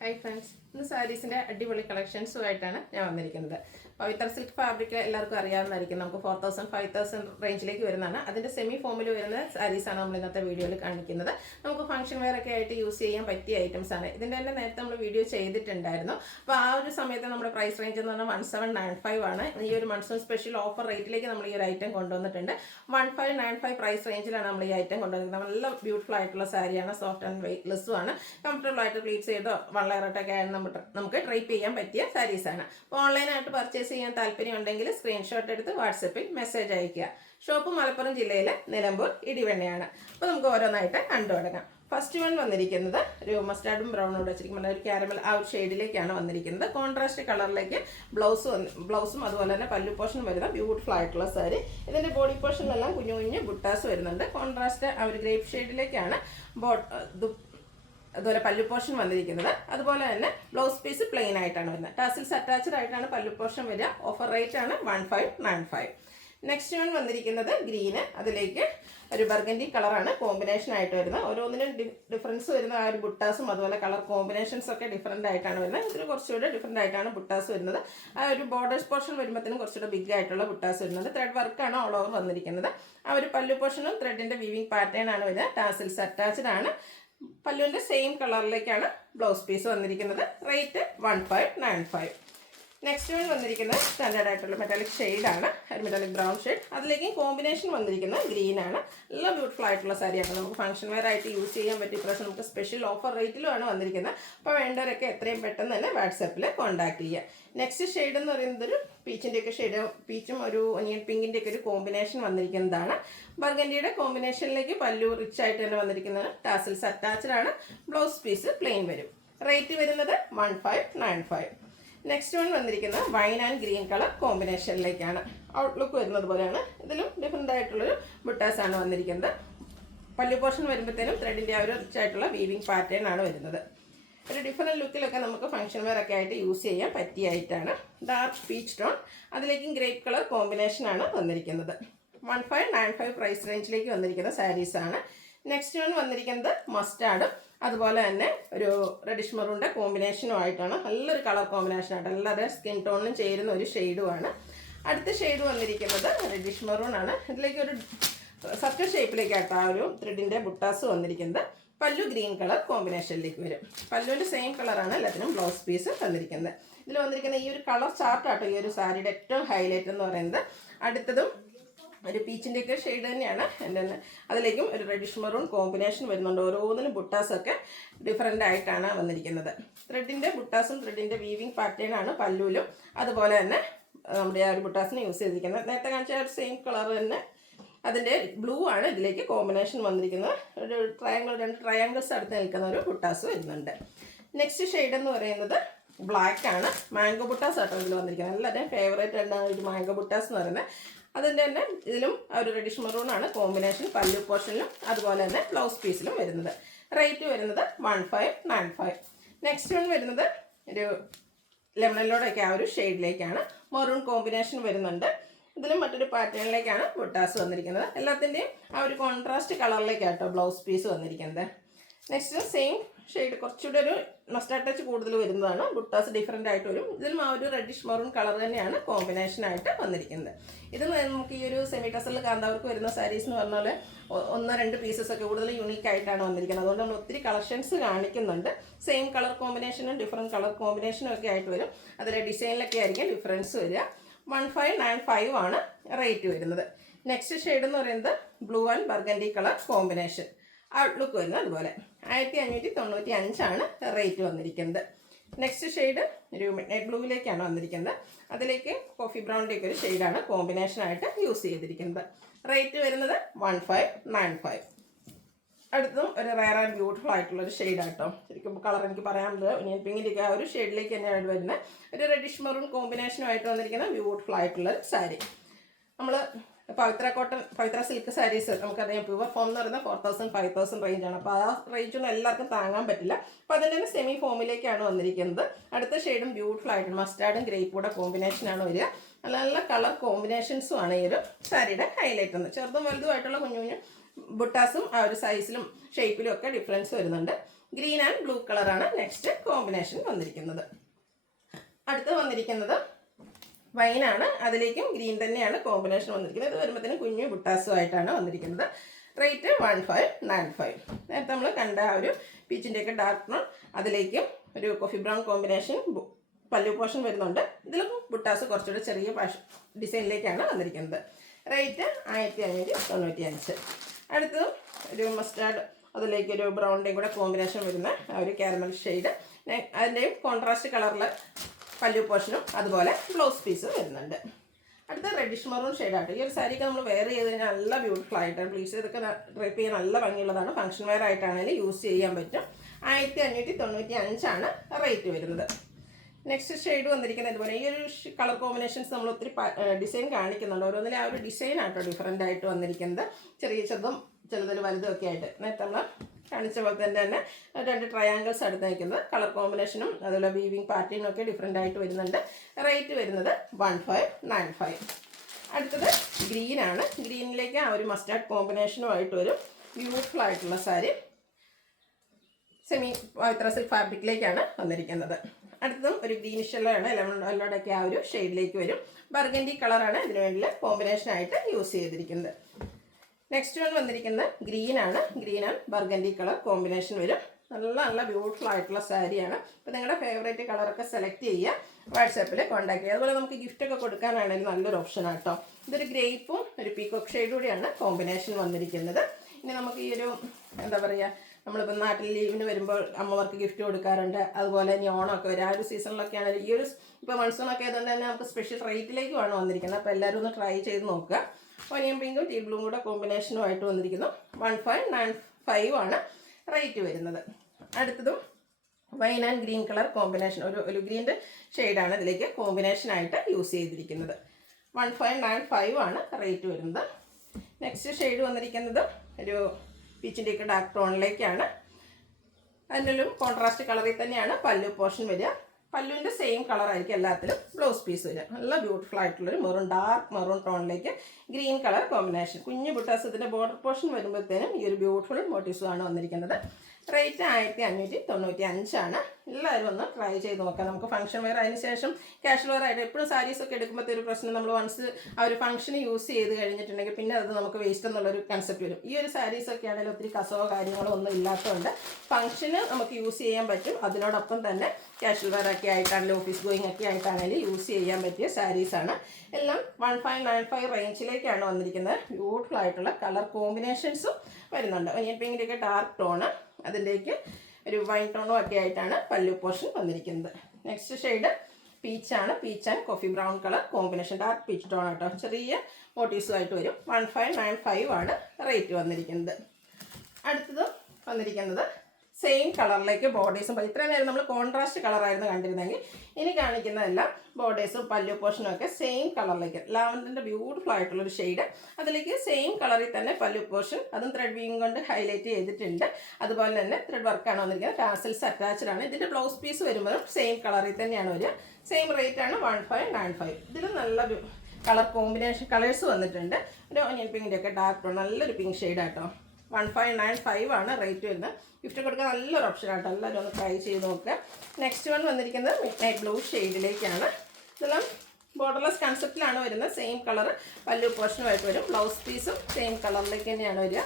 Hi friends, ഇന്ന് സാരീസിൻ്റെ അടിപൊളി കളക്ഷൻസുമായിട്ടാണ് ഞാൻ വന്നിരിക്കുന്നത്. പവിത്ര സിൽക്ക് ഫാബ്രിക് എല്ലാവർക്കും അറിയാവുന്നതായിരിക്കും. നമുക്ക് 4000 5000 റേഞ്ചിലേക്ക് വരുന്നതാണ്. അതിൻ്റെ സെമി ഫോമിൽ വരുന്ന സാരീസാണ് നമ്മൾ ഇന്നത്തെ വീഡിയോയിൽ കാണിക്കുന്നത്. നമുക്ക് ഫംഗ്ഷൻ വെയർ ഒക്കെ ആയിട്ട് യൂസ് ചെയ്യാൻ പറ്റിയ ഐറ്റംസ് ആണ്. ഇതിൻ്റെ തന്നെ നേരത്തെ നമ്മൾ വീഡിയോ ചെയ്തിട്ടുണ്ടായിരുന്നു. അപ്പോൾ ആ ഒരു സമയത്ത് നമ്മുടെ പ്രൈസ് റേഞ്ച് എന്ന് പറഞ്ഞാൽ 1795 ആണ്. ഈ ഒരു മൺസൂൺ സ്പെഷ്യൽ ഓഫർ റേറ്റിലേക്ക് നമ്മൾ ഈ ഒരു ഐറ്റം കൊണ്ടുവന്നിട്ടുണ്ട്. 1595 പ്രൈസ് റേഞ്ചിലാണ് നമ്മൾ ഈ ഐറ്റം കൊണ്ടുവന്നിരിക്കുന്നത്. നല്ല ബ്യൂട്ടിഫുൾ ആയിട്ടുള്ള സാരിയാണ്. സോഫ്റ്റ് ആൻഡ് വെയ്റ്റ്ലെസ്സും ആണ്. കംഫർട്ടബിൾ ആയിട്ട് പ്ലീറ്റ്സ് ചെയ്തോ വള്ളയറൊക്കെ ആയിരുന്നു നമുക്ക് ട്രൈപ്പ് ചെയ്യാൻ പറ്റിയ സാരീസാണ്. അപ്പോൾ ഓൺലൈനായിട്ട് പർച്ചേസ് ചെയ്യാൻ താല്പര്യമുണ്ടെങ്കിൽ സ്ക്രീൻഷോട്ട് എടുത്ത് വാട്സപ്പിൽ മെസ്സേജ് അയയ്ക്കുക. ഷോപ്പ് മലപ്പുറം ജില്ലയിലെ നിലമ്പൂർ ഇടിവെണ്ണയാണ്. അപ്പോൾ നമുക്ക് ഓരോന്നായിട്ട് കണ്ടു തുടങ്ങാം. ഫസ്റ്റ് വൺ വന്നിരിക്കുന്നത് ഒരു മസ്റ്റാർഡും ബ്രൗണോട് വെച്ചിരിക്കുന്ന ഒരു ക്യാരമൽ ആ ഒരു ഷെയ്ഡിലേക്കാണ് വന്നിരിക്കുന്നത്. കോൺട്രാസ്റ്റ് കളറിലേക്ക് ബ്ലൗസും അതുപോലെ തന്നെ പല്ലു പോർഷൻ വരുന്ന ബ്യൂട്ടിഫുൾ ആയിട്ടുള്ള സാരി. ഇതിൻ്റെ ബോഡി പോർഷനിലെല്ലാം കുഞ്ഞു കുഞ്ഞു ബുട്ടാസ് വരുന്നുണ്ട്. കോൺട്രാസ്റ്റ് ആ ഒരു ഗ്രേപ്പ് ഷെയ്ഡിലേക്കാണ് അതുപോലെ പല്ലു പോർഷൻ വന്നിരിക്കുന്നത്. അതുപോലെ തന്നെ ബ്ലൗസ് പീസ് പ്ലെയിൻ ആയിട്ടാണ് വരുന്നത്. ടാസിൽസ് അറ്റാച്ച്ഡ് ആയിട്ടാണ് പല്ലു പോർഷൻ വരിക. ഓഫർ റേറ്റ് ആണ് 1595. നെക്സ്റ്റ് വൺ വന്നിരിക്കുന്നത് ഗ്രീന്, അതിലേക്ക് ഒരു ബർഗൻഡി കളറാണ് കോമ്പിനേഷൻ ആയിട്ട് വരുന്നത്. ഓരോന്നിനും ഡിഫറൻസ് വരുന്ന ആ ഒരു ബുട്ടാസും അതുപോലെ കളർ കോമ്പിനേഷൻസ് ഒക്കെ ഡിഫറൻ്റ് ആയിട്ടാണ് വരുന്നത്. ഇതിൽ കുറച്ചുകൂടെ ഡിഫറൻ്റ് ആയിട്ടാണ് ബുട്ടാസ് വരുന്നത്. ആ ഒരു ബോർഡേഴ്സ് പോർഷൻ വരുമ്പോഴത്തേനും കുറച്ചുകൂടെ ബിഗ് ആയിട്ടുള്ള ബുട്ടാസ് വരുന്നത്. ത്രെഡ് വർക്കാണ് ഓൾ ഓവർ വന്നിരിക്കുന്നത്. ആ ഒരു പല്ലു പോർഷനും ത്രെഡിൻ്റെ വീവിങ് പാറ്റേൺ ആണ് വരുന്നത്. ടാസിൽസ് അറ്റാച്ച്ഡ് ആണ്. പല്ലുവിൻ്റെ സെയിം കളറിലേക്കാണ് ബ്ലൗസ് പീസ് വന്നിരിക്കുന്നത്. റേറ്റ് 1595. നെക്സ്റ്റ് വൺ വന്നിരിക്കുന്നത് സ്റ്റാൻഡേർഡ് ആയിട്ടുള്ള മെറ്റാലിക് ഷെയ്ഡാണ്. ഒരു മെറ്റാലിക് ബ്രൗൺ ഷെയ്ഡ്. അതിലേക്ക് കോമ്പിനേഷൻ വന്നിരിക്കുന്നത് ഗ്രീനാണ്. നല്ല ബ്യൂട്ടിഫുൾ ആയിട്ടുള്ള സാരിയാണ്. നമുക്ക് ഫംഗ്ഷൻ വെയർ ആയിട്ട് യൂസ് ചെയ്യാൻ പറ്റിയ പ്രാവശ്യം നമുക്ക് സ്പെഷ്യൽ ഓഫർ റേറ്റിലുമാണ് വന്നിരിക്കുന്നത്. അപ്പോൾ വേണ്ടവരൊക്കെ എത്രയും പെട്ടെന്ന് തന്നെ വാട്സാപ്പിൽ കോൺടാക്ട് ചെയ്യുക. നെക്സ്റ്റ് ഷെയ്ഡ് എന്ന് പറയുന്നത് ഒരു പീച്ചിൻ്റെയൊക്കെ ഷെയ്ഡ്, പീച്ചും ഒരു ഒനിയൻ പിങ്കിൻ്റെയൊക്കെ ഒരു കോമ്പിനേഷൻ വന്നിരിക്കുന്നതാണ്. ബർഗൻഡിയുടെ കോമ്പിനേഷനിലേക്ക് പല്ലു റിച്ച് ആയിട്ട് തന്നെ വന്നിരിക്കുന്നത്. ടാസിൽസ് അറ്റാച്ച്ഡ് ആണ്. ബ്ലൗസ് പീസ് പ്ലെയിൻ വരും. റേറ്റ് വരുന്നത് 1595. നെക്സ്റ്റ് വൺ വന്നിരിക്കുന്നത് വൈൻ ആൻഡ് ഗ്രീൻ കളർ കോമ്പിനേഷനിലേക്കാണ്. ഔട്ട്ലുക്ക് വരുന്നത് പോലെയാണ്. ഇതിലും ഡിഫറെൻ്റ് ആയിട്ടുള്ളൊരു ബുട്ടാസാണ് വന്നിരിക്കുന്നത്. പല്ലു പോർഷൻ വരുമ്പോഴത്തേനും ത്രെഡിൻ്റെ ആ ഒരു റിച്ച് ആയിട്ടുള്ള വീവിങ് പാറ്റേൺ ആണ് വരുന്നത്. ഒരു ഡിഫറെൻറ്റ് ലുക്കിലൊക്കെ നമുക്ക് ഫംഗ്ഷൻ വെയർ ഒക്കെ ആയിട്ട് യൂസ് ചെയ്യാൻ പറ്റിയായിട്ടാണ്. ഡാർക്ക് പീച്ച് ടോൺ, അതിലേക്കും ഗ്രേപ്പ് കളർ കോമ്പിനേഷനാണ് വന്നിരിക്കുന്നത്. 1595 പ്രൈസ് റേഞ്ചിലേക്ക് വന്നിരിക്കുന്ന സാരീസാണ്. നെക്സ്റ്റ് വൺ വന്നിരിക്കുന്നത് മസ്റ്റാർഡും അതുപോലെ തന്നെ ഒരു റെഡിഷ് മെറൂണിൻ്റെ കോമ്പിനേഷനും ആയിട്ടാണ്. നല്ലൊരു കളർ കോമ്പിനേഷനായിട്ട് എല്ലാവരുടെ സ്കിൻ ടോണിനും ചേരുന്ന ഒരു ഷെയ്ഡുമാണ്. അടുത്ത ഷെയ്ഡ് വന്നിരിക്കുന്നത് റെഡിഷ് മെറൂൺ ആണ്. ഇതിലേക്ക് ഒരു സർക്കിൾ ഷേപ്പിലേക്കായിട്ട് ആ ഒരു ത്രെഡിൻ്റെ ബുട്ടാസ് വന്നിരിക്കുന്നത്. പല്ലു ഗ്രീൻ കളർ കോമ്പിനേഷനിലേക്ക് വരും. പല്ലുവിൻ്റെ സെയിം കളറാണ് എല്ലാത്തിനും ബ്ലൗസ് പീസ് തന്നിരിക്കുന്നത്. ഇതിൽ വന്നിരിക്കുന്ന ഈ ഒരു കളർ ചാർട്ടാട്ടോ ഈ ഒരു സാരിയുടെ ഏറ്റവും ഹൈലൈറ്റ് എന്ന് പറയുന്നത്. അടുത്തതും ഒരു പീച്ചിൻ്റെയൊക്കെ ഷെയ്ഡ് തന്നെയാണ്. എൻ്റെ അതിലേക്കും ഒരു റെഡിഷ് മെറൂൺ കോമ്പിനേഷൻ വരുന്നുണ്ട്. ഓരോന്നിനും ബുട്ടാസൊക്കെ ഡിഫറെൻ്റ് ആയിട്ടാണ് വന്നിരിക്കുന്നത്. ത്രെഡിൻ്റെ ബുട്ടാസും ത്രെഡിൻ്റെ വീവിങ് പാറ്റേൺ ആണ് പല്ലുവിലും അതുപോലെ തന്നെ നമ്മുടെ ആ ഒരു ബുട്ടാസിന് യൂസ് ചെയ്തിരിക്കുന്നത്. നേരത്തെ കാണിച്ച ഒരു സെയിം കളർ തന്നെ അതിൻ്റെ ബ്ലൂ ആണ് ഇതിലേക്ക് കോമ്പിനേഷൻ വന്നിരിക്കുന്നത്. ഒരു രണ്ട് ട്രയാങ്കിൾസ് അടുത്ത് നിൽക്കുന്ന ഒരു ബുട്ടാസ് വരുന്നുണ്ട്. നെക്സ്റ്റ് ഷെയ്ഡ് എന്ന് പറയുന്നത് ബ്ലാക്ക് ആണ്. മാംഗോ ബുട്ടാസ് ആട്ടോ ഇതിൽ വന്നിരിക്കുന്നത്. എല്ലാവരുടെയും ഫേവറേറ്റ് ആണ് ഒരു മാംഗോ ബുട്ടാസ് എന്ന് പറയുന്നത്. അതിൻ്റെ തന്നെ ഇതിലും ഒരു റെഡിഷ് മെറൂൺ ആണ് കോമ്പിനേഷൻ പല്ലു പോർഷനിലും അതുപോലെ തന്നെ ബ്ലൗസ് പീസിലും വരുന്നത്. റേറ്റ് വരുന്നത് 1595. നെക്സ്റ്റ് വൺ വരുന്നത് ഒരു ലെമണിലോടൊക്കെ ആ ഒരു ഷെയ്ഡിലേക്കാണ്. മെറൂൺ കോമ്പിനേഷൻ വരുന്നുണ്ട്. ഇതിലും മറ്റൊരു പാറ്റേണിലേക്കാണ് ബുട്ടാസ് വന്നിരിക്കുന്നത്. എല്ലാത്തിൻ്റെയും ആ ഒരു കോൺട്രാസ്റ്റ് കളറിലേക്കാട്ടോ ബ്ലൗസ് പീസ് വന്നിരിക്കുന്നത്. നെക്സ്റ്റ് സെയിം ഷെയ്ഡ് കുറച്ചുകൂടെ ഒരു മസ്റ്റാർഡ് ടച്ച് കൂടുതൽ വരുന്നതാണ്. ബുട്ടാസ് ഡിഫറെൻ്റ് ആയിട്ട് വരും. ഇതിലും ആ ഒരു റെഡിഷ് മെറൂൺ കളർ തന്നെയാണ് കോമ്പിനേഷനായിട്ട് വന്നിരിക്കുന്നത്. ഇത് നമുക്ക് ഈ ഒരു സെമി ടസറിൽ കാന്തവർക്ക് വരുന്ന സാരീസ് എന്ന് പറഞ്ഞാൽ 1-2 പീസസ് ഒക്കെ കൂടുതൽ യുണീക്ക് ആയിട്ടാണ് വന്നിരിക്കുന്നത്. അതുകൊണ്ട് നമ്മൾ ഒത്തിരി കളക്ഷൻസ് കാണിക്കുന്നുണ്ട്. സെയിം കളർ കോമ്പിനേഷനും ഡിഫറെൻറ്റ് കളർ കോമ്പിനേഷനും ഒക്കെ ആയിട്ട് വരും. അതിലെ ഡിസൈനിലൊക്കെ ആയിരിക്കും ഡിഫറൻസ് വരിക. 1595 ആണ് റേറ്റ് വരുന്നത്. നെക്സ്റ്റ് ഷെയ്ഡ് എന്ന് പറയുന്നത് blue and burgundy colour combination. Outlook വരുന്നത് അതുപോലെ 1595 ആണ് റേറ്റ് വന്നിരിക്കുന്നത്. നെക്സ്റ്റ് ഷെയ്ഡ് ഒരു മിഡ്നൈറ്റ് ബ്ലൂവിലേക്കാണ് വന്നിരിക്കുന്നത്. അതിലേക്ക് കോഫി ബ്രൗണിൻ്റെയൊക്കെ ഒരു ഷെയ്ഡാണ് കോമ്പിനേഷനായിട്ട് യൂസ് ചെയ്തിരിക്കുന്നത്. റേറ്റ് വരുന്നത് 1595. അടുത്തതും ഒരു റയർ ആൻഡ് ബ്യൂട്ടിഫുൾ ആയിട്ടുള്ളൊരു ഷെയ്ഡാട്ടോ. ശരിക്കും കളർ എനിക്ക് പറയാനുള്ളത് ഒനിയൻ പിങ്കിൻ്റെയൊക്കെ ആ ഒരു ഷെയ്ഡിലേക്ക് തന്നെയാണ് വരുന്നത്. ഒരു റെഡിഷ് മെറൂൺ കോമ്പിനേഷനുമായിട്ട് വന്നിരിക്കുന്ന ബ്യൂട്ടിഫുൾ ആയിട്ടുള്ളൊരു സാരി. നമ്മൾ പവിത്ര സിൽക്ക് സാരീസ് നമുക്കറിയാം പ്യുവർ ഫോം എന്ന് പറയുന്നത് 4000 5000 റേഞ്ചാണ്. അപ്പോൾ ആ റേഞ്ചൊന്നും എല്ലാവർക്കും താങ്ങാൻ പറ്റില്ല. അപ്പോൾ അതിൻ്റെ തന്നെ സെമി ഫോമിലേക്കാണ് വന്നിരിക്കുന്നത്. അടുത്ത ഷെയ്ഡും ബ്യൂട്ടിഫുൾ ആയിട്ട് മസ്റ്റാർഡും ഗ്രേപ്പ് കൂടെ കോമ്പിനേഷനാണ് വരിക. നല്ല നല്ല കളർ കോമ്പിനേഷൻസും ആണ് ഈ ഒരു സാരിയുടെ ഹൈലൈറ്റ് എന്ന്. ചെറുതും വലുതുമായിട്ടുള്ള കുഞ്ഞു കുഞ്ഞു ബുട്ടാസും ആ ഒരു സൈസിലും ഷേപ്പിലും ഒക്കെ ഡിഫറൻസ് വരുന്നുണ്ട്. ഗ്രീൻ ആൻഡ് ബ്ലൂ കളറാണ് നെക്സ്റ്റ് കോമ്പിനേഷൻ വന്നിരിക്കുന്നത്. അടുത്ത് വന്നിരിക്കുന്നത് വൈനാണ്, അതിലേക്കും ഗ്രീൻ തന്നെയാണ് കോമ്പിനേഷൻ വന്നിരിക്കുന്നത്. ഇത് വരുമ്പോഴത്തേനും കുഞ്ഞു ബുട്ടാസുമായിട്ടാണ് വന്നിരിക്കുന്നത്. റേറ്റ് 1595. നേരത്തെ നമ്മൾ കണ്ട ആ ഒരു പീച്ചിൻ്റെയൊക്കെ ഡാർക്ക് ബ്രൗൺ, അതിലേക്കും ഒരു കോഫി ബ്രൗൺ കോമ്പിനേഷൻ പല്ലു പോർഷൻ വരുന്നുണ്ട്. ഇതിലും ബുട്ടാസ് കുറച്ചുകൂടി ചെറിയ ഡിസൈനിലേക്കാണ് വന്നിരിക്കുന്നത്. റേറ്റ് 1595. അടുത്തതും ഒരു മസ്റ്റാർഡ്, അതിലേക്കൊരു ബ്രൗണിൻ്റെയും കൂടെ കോമ്പിനേഷൻ വരുന്ന ആ ഒരു കാരമൽ ഷെയ്ഡ്, അതിൻ്റെയും കോൺട്രാസ്റ്റ് കളറിൽ പല്ലു പോർഷനും അതുപോലെ ബ്ലൗസ് പീസും വരുന്നുണ്ട്. അടുത്ത റെഡിഷ് മറൂൺ ഷെയ്ഡായിട്ട് ഈ ഒരു സാരിയൊക്കെ നമ്മൾ വെയർ ചെയ്ത് കഴിഞ്ഞാൽ നല്ല ബ്യൂട്ടിഫുൾ ആയിട്ടാണ്. പ്ലീസ് ഇതൊക്കെ ഡ്രൈപ്പ് ചെയ്യാൻ നല്ല ഭംഗിയുള്ളതാണ്. ഫംഗ്ഷൻ വെയർ ആയിട്ടാണെങ്കിലും യൂസ് ചെയ്യാൻ പറ്റും. 1595 റേറ്റ് വരുന്നത്. നെക്സ്റ്റ് ഷെയ്ഡ് വന്നിരിക്കുന്നത് ഇതുപോലെ ഈ ഒരു കളർ കോമ്പിനേഷൻസ് നമ്മൾ ഒത്തിരി ഡിസൈൻ കാണിക്കുന്നുണ്ട്. ഓരോന്നിലും ആ ഒരു ഡിസൈൻ ആട്ടോ ഡിഫറൻ്റ് ആയിട്ട് വന്നിരിക്കുന്നത്. ചെറിയ ചെറുതും ചിലതിൽ വലുതും ഒക്കെ ആയിട്ട്. നേരത്തെ നമ്മൾ കാണിച്ച പോലെ തന്നെ 2 ട്രയാങ്കിൾസ് അടുത്ത് നിൽക്കുന്നത്. കളർ കോമ്പിനേഷനും അതുപോലെ വീവിങ് പാറ്റേണും ഒക്കെ ഡിഫറെൻ്റ് ആയിട്ട് വരുന്നുണ്ട്. റേറ്റ് വരുന്നത് 1595. അടുത്തത് ഗ്രീനാണ്. ഗ്രീനിലേക്ക് ആ ഒരു മസ്റ്റാർഡ് കോമ്പിനേഷനുമായിട്ട് വരും. ബ്യൂട്ടിഫുൾ ആയിട്ടുള്ള സാരി സെമി പവിത്ര സിൽക്ക് ഫാബ്രിക്കിലേക്കാണ് വന്നിരിക്കുന്നത്. അടുത്തതും ഒരു ഗ്രീനിഷ് യെല്ലോയാണ്, ലെമൺ യെല്ലോയുടെയൊക്കെ ആ ഒരു ഷെയ്ഡിലേക്ക് വരും. ബർഗൻഡി കളറാണ് ഇതിനു വേണ്ടി കോമ്പിനേഷനായിട്ട് യൂസ് ചെയ്തിരിക്കുന്നത്. നെക്സ്റ്റ് വൺ വന്നിരിക്കുന്നത് ഗ്രീനാണ്. Green and burgundy colour combination വരും. നല്ല ബ്യൂട്ടിഫുൾ ആയിട്ടുള്ള സാരിയാണ്. അപ്പോൾ നിങ്ങളുടെ ഫേവറേറ്റ് കളറൊക്കെ സെലക്ട് ചെയ്യുക, വാട്സാപ്പിൽ കോൺടാക്ട് ചെയ്യുക. അതുപോലെ നമുക്ക് ഗിഫ്റ്റൊക്കെ കൊടുക്കാനാണെങ്കിൽ നല്ലൊരു ഓപ്ഷൻ ആട്ടോ. ഇതൊരു ഗ്രേപ്പും ഒരു പീകോക്ക് ഷെയ്ഡും കൂടിയാണ് കോമ്പിനേഷൻ വന്നിരിക്കുന്നത്. ഇനി നമുക്ക് ഈ ഒരു എന്താ പറയുക, നമ്മളിപ്പോൾ നാട്ടിൽ ലീവിന് വരുമ്പോൾ അമ്മമാർക്ക് ഗിഫ്റ്റ് കൊടുക്കാറുണ്ട്. അതുപോലെ ഇനി ഓണമൊക്കെ വരും. ആ ഒരു സീസണിലൊക്കെ ആണെങ്കിൽ ഈ ഒരു ഇപ്പോൾ മൺസൂണൊക്കെ ആയതുകൊണ്ട് തന്നെ നമുക്ക് സ്പെഷ്യൽ റേറ്റിലേക്കുമാണ് വന്നിരിക്കുന്നത്. അപ്പോൾ എല്ലാവരും ഒന്ന് ട്രൈ ചെയ്ത് നോക്കുക. ഒനിയൻ പിങ്കും ടീ ബ്ലൂവും കൂടെ കോമ്പിനേഷനുമായിട്ട് വന്നിരിക്കുന്നു. 1595 റേറ്റ് വരുന്നത്. അടുത്തതും wine and green colour combination, ഒരു ഗ്രീൻ്റെ ഷെയ്ഡാണ് ഇതിലേക്ക് കോമ്പിനേഷനായിട്ട് യൂസ് ചെയ്തിരിക്കുന്നത്. 1595 റേറ്റ് വരുന്നത്. നെക്സ്റ്റ് ഷെയ്ഡ് വന്നിരിക്കുന്നത് ഒരു പീച്ചിൻ്റെയൊക്കെ ഡാർക്ക് ടോണിലേക്കാണ്. അതിനും കോൺട്രാസ്റ്റ് കളറിൽ തന്നെയാണ് പല്ലു പോർഷൻ വരിക. പല്ലുവിൻ്റെ സെയിം കളറായിരിക്കും എല്ലാത്തിലും ബ്ലൗസ് പീസ് വരിക. നല്ല ബ്യൂട്ടിഫുൾ ആയിട്ടുള്ളൊരു മെറൂൺ, ഡാർക്ക് മെറൂൺ ടോണിലേക്ക് ഗ്രീൻ കളർ കോമ്പിനേഷൻ. കുഞ്ഞു ബുട്ടാസ് ഇതിൻ്റെ ബോർഡർ പോർഷൻ വരുമ്പോഴത്തേനും ഈ ഒരു ബ്യൂട്ടിഫുൾ മോട്ടീവ്സുമാണ് വന്നിരിക്കുന്നത്. റേറ്റ് 1595. എല്ലാവരും ഒന്ന് ട്രൈ ചെയ്ത് നോക്കാം. നമുക്ക് ഫംഗ്ഷൻ വെയർ അതിന് ശേഷം കാഷ്വൽ വെയർ ആയിട്ട് എപ്പോഴും സാരീസൊക്കെ എടുക്കുമ്പോഴത്തെ ഒരു പ്രശ്നം, നമ്മൾ വൺസ് ആ ഒരു ഫംഗ്ഷന് യൂസ് ചെയ്ത് കഴിഞ്ഞിട്ടുണ്ടെങ്കിൽ പിന്നെ അത് നമുക്ക് വേസ്റ്റ് എന്നുള്ളൊരു കൺസെപ്റ്റ് വരും. ഈ ഒരു സാരീസൊക്കെ ആണെങ്കിലും ഒത്തിരി കസവോ കാര്യങ്ങളോ ഒന്നും ഇല്ലാത്തതുകൊണ്ട് ഫംഗ്ഷന് നമുക്ക് യൂസ് ചെയ്യാൻ പറ്റും. അതിനോടൊപ്പം തന്നെ കാഷ്വൽ വെയർ ഒക്കെ ആയിട്ടാണെങ്കിലും ഓഫീസ് ഗോയിങ് ഒക്കെ ആയിട്ടാണെങ്കിലും യൂസ് ചെയ്യാൻ പറ്റിയ സാരീസാണ്. എല്ലാം 1595 റേഞ്ചിലേക്കാണ് വന്നിരിക്കുന്നത്. ബ്യൂട്ടിഫുൾ ആയിട്ടുള്ള കളർ കോമ്പിനേഷൻസും വരുന്നുണ്ട്. ഒനിയൻ പിങ്കിൻ്റെയൊക്കെ ഡാർക്ക് ടോണ്, അതിലേക്ക് ഒരു വൈൻ ടോണും ഒക്കെ ആയിട്ടാണ് പല്ലു പോർഷൻ വന്നിരിക്കുന്നത്. നെക്സ്റ്റ് ഷെയ്ഡ് പീച്ചാണ്. Peach and coffee brown colour combination, dark peach tone ആട്ടോ. ചെറിയ മോട്ടീവ്സുമായിട്ട് വരും. 1595 റേറ്റ് വന്നിരിക്കുന്നത്. അടുത്തത് വന്നിരിക്കുന്നത് സെയിം കളറിലേക്ക് ബോർഡേഴ്സും, ഇത്രയും നേരം നമ്മൾ കോൺട്രാസ്റ്റ് കളറായിരുന്നു കണ്ടിരുന്നെങ്കിൽ ഇനി കാണിക്കുന്നതെല്ലാം ബോർഡേഴ്സും പല്ലു പോർഷനും ഒക്കെ സെയിം കളറിലേക്ക്, ലാവൻഡറിൻ്റെ ബ്യൂട്ടിഫുൾ ആയിട്ടുള്ളൊരു ഷെയ്ഡ്, അതിലേക്ക് സെയിം കളറിൽ തന്നെ പല്ലു പോർഷൻ, അതും ത്രെഡ് വീവിംഗ് കൊണ്ട് ഹൈലൈറ്റ് ചെയ്തിട്ടുണ്ട്. അതുപോലെ തന്നെ ത്രെഡ് വർക്കാണ് വന്നിരിക്കുന്നത്. ടാസൽസ് അറ്റാച്ച്ഡ് ആണ്. ഇതിൻ്റെ ബ്ലൗസ് പീസ് വരുമ്പോഴും സെയിം കളറിൽ തന്നെയാണ് വരിക. സെയിം റേറ്റ് ആണ് 1595. ഇതിലും നല്ല കളർ കോമ്പിനേഷൻ കളേഴ്സ് വന്നിട്ടുണ്ട്. ഒരു ഒനിയൻ പിങ്കിൻ്റെ ഒക്കെ ഡാർക്ക് ടോൺ, നല്ലൊരു പിങ്ക് ഷെയ്ഡാട്ടോ. 1595 റേറ്റ് വരുന്നത്. ഗിഫ്റ്റ് കൊടുക്കാൻ നല്ലൊരു ഓപ്ഷൻ ആട്ടോ. എല്ലാവരും ഒന്ന് ട്രൈ ചെയ്ത് നോക്കുക. നെക്സ്റ്റ് വൺ വന്നിരിക്കുന്നത് മിഡ് നൈറ്റ് ബ്ലൂ ഷെയ്ഡിലേക്കാണ്. ഇതെല്ലാം ബോർഡർലെസ് കൺസെപ്റ്റിലാണ് വരുന്നത്. സെയിം കളർ പല്ലു പോർഷനുമായിട്ട് വരും. ബ്ലൗസ് പീസും സെയിം കളറിലേക്ക് തന്നെയാണ് വരിക.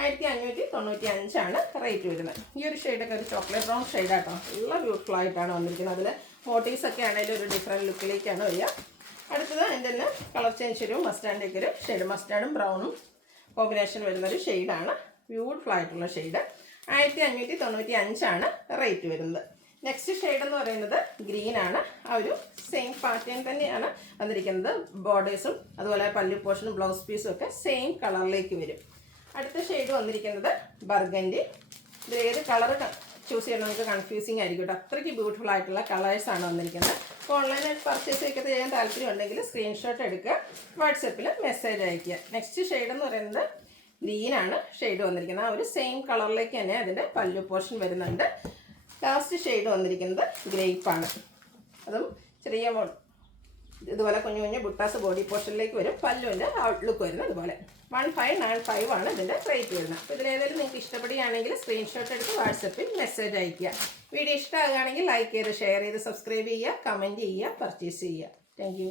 1595 റേറ്റ് വരുന്നത്. ഈ ഒരു ഷെയ്ഡൊക്കെ ഒരു ചോക്ലേറ്റ് ബ്രൗൺ ഷെയ്ഡാട്ടോ. നല്ല ബ്യൂട്ടിഫുൾ ആയിട്ടാണ് വന്നിരിക്കുന്നത്. അതിൽ മോട്ടീവ്സ് ഒക്കെ ആണെങ്കിലും ഒരു ഡിഫറെൻറ്റ് ലുക്കിലേക്കാണ് വരിക. അടുത്തത് അതിൻ്റെ തന്നെ കളർ ചേഞ്ച് വരും. മസ്റ്റാൻഡേക്ക് ഒരു ഷെയ്ഡ്, മസ്റ്റാർഡും ബ്രൗണും കോമ്പിനേഷൻ വരുന്നൊരു ഷെയ്ഡാണ്. ബ്യൂട്ടിഫുൾ ആയിട്ടുള്ള ഷെയ്ഡ്. 1595 റേറ്റ് വരുന്നത്. നെക്സ്റ്റ് ഷെയ്ഡ് എന്ന് പറയുന്നത് ഗ്രീനാണ്. ആ ഒരു സെയിം പാറ്റേൺ തന്നെയാണ് വന്നിരിക്കുന്നത്. ബോർഡേഴ്സും അതുപോലെ പല്ലു പോർഷനും ബ്ലൗസ് പീസും ഒക്കെ സെയിം കളറിലേക്ക് വരും. അടുത്ത ഷെയ്ഡ് വന്നിരിക്കുന്നത് ബർഗൻഡി. ഇതിൽ ഏത് കളർ ചൂസ് ചെയ്യണം നമുക്ക് കൺഫ്യൂസിങ് ആയിരിക്കും കേട്ടോ. അത്രയ്ക്ക് ബ്യൂട്ടിഫുൾ ആയിട്ടുള്ള കളേഴ്സാണ് വന്നിരിക്കുന്നത്. അപ്പോൾ ഓൺലൈനായിട്ട് പർച്ചേസ് ഒക്കെ ചെയ്യാൻ താല്പര്യം ഉണ്ടെങ്കിൽ സ്ക്രീൻഷോട്ട് എടുക്കുക, വാട്സപ്പിൽ മെസ്സേജ് അയയ്ക്കുക. നെക്സ്റ്റ് ഷെയ്ഡ് എന്ന് പറയുന്നത് ഗ്രീനാണ് ഷെയ്ഡ് വന്നിരിക്കുന്നത്. ആ ഒരു സെയിം കളറിലേക്ക് തന്നെ അതിൻ്റെ പല്ലു പോർഷൻ വരുന്നുണ്ട്. ലാസ്റ്റ് ഷെയ്ഡ് വന്നിരിക്കുന്നത് ഗ്രേപ്പാണ്. അതും ചെറിയ ഇതുപോലെ കുഞ്ഞു കുഞ്ഞു ബുട്ടാസ് ബോഡി പോർഷനിലേക്ക് വരും. പല്ലുവിൻ്റെ ഔട്ട്ലുക്ക് വരുന്നത് ഇതുപോലെ. 1595 ആണ് ഇതിൻ്റെ റേറ്റ് വരുന്നത്. അപ്പോൾ ഇതിലേതെങ്കിലും നിങ്ങൾക്ക് ഇഷ്ടപ്പെടുകയാണെങ്കിൽ സ്ക്രീൻഷോട്ട് എടുത്ത് വാട്സപ്പിൽ മെസ്സേജ് അയയ്ക്കുക. വീഡിയോ ഇഷ്ടമാകുകയാണെങ്കിൽ ലൈക്ക് ചെയ്ത് ഷെയർ ചെയ്ത് സബ്സ്ക്രൈബ് ചെയ്യുക, കമൻറ്റ് ചെയ്യുക, പർച്ചേസ് ചെയ്യുക. Thank you.